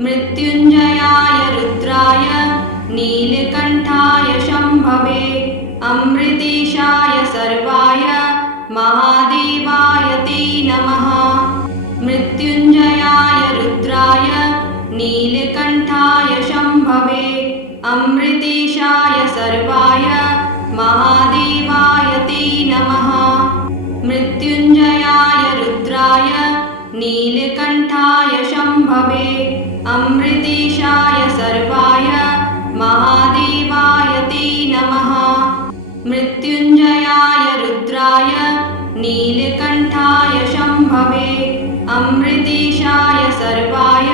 मृत्युञ्जयाय रुद्राय नीलकण्ठाय शम्भवे अमृतेशाय सर्वाय महादेवाय ते नमः। मृत्युञ्जयाय रुद्राय नीलकण्ठाय शम्भवे अमृतेशाय सर्वाय महादेवाय ते नमः। मृत्युञ्जयाय रुद्राय नीलकण्ठाय शम्भवे अमृतेशाय सर्वाय महादेवाय ते नमः। मृत्युञ्जयाय रुद्राय नीलकण्ठाय शम्भवे अमृतेशाय सर्वाय